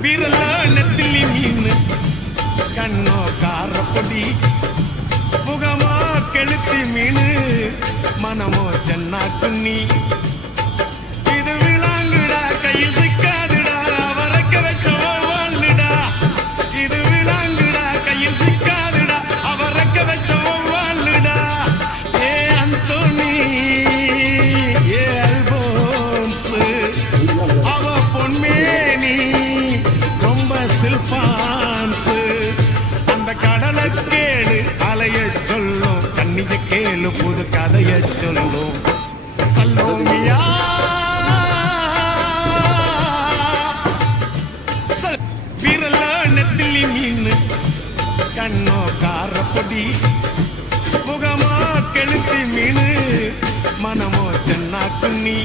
விரல நெத்திலி மீன் கண்ணோ காரப்பொடி முகமா கெளுத்தி மீன் மனமோ சென்னா குன்னி இது விளாங்குடா கையில் சிக்காதுடா அவரைக்க வச்ச வாழ்டா இது விளாங்குடா கையில் சிக்காதுடா அவரைக்க வச்ச வாழ்டா ஏ அந்தோனி ஏ அல்போன்ஸ் அவ பொன்மேனி ரொம்ப சில்பான்ஸ் அந்த கடலை கேளு அலைய சொல்லும் கண்ணிய கேளு புது கதைய சொல்லும் சல்லோமியா விரல நெத்திலி மீன் கண்ணோ காரப்பொடி முகமா கெளுத்தி மீன் மனமோ சென்னா குன்னி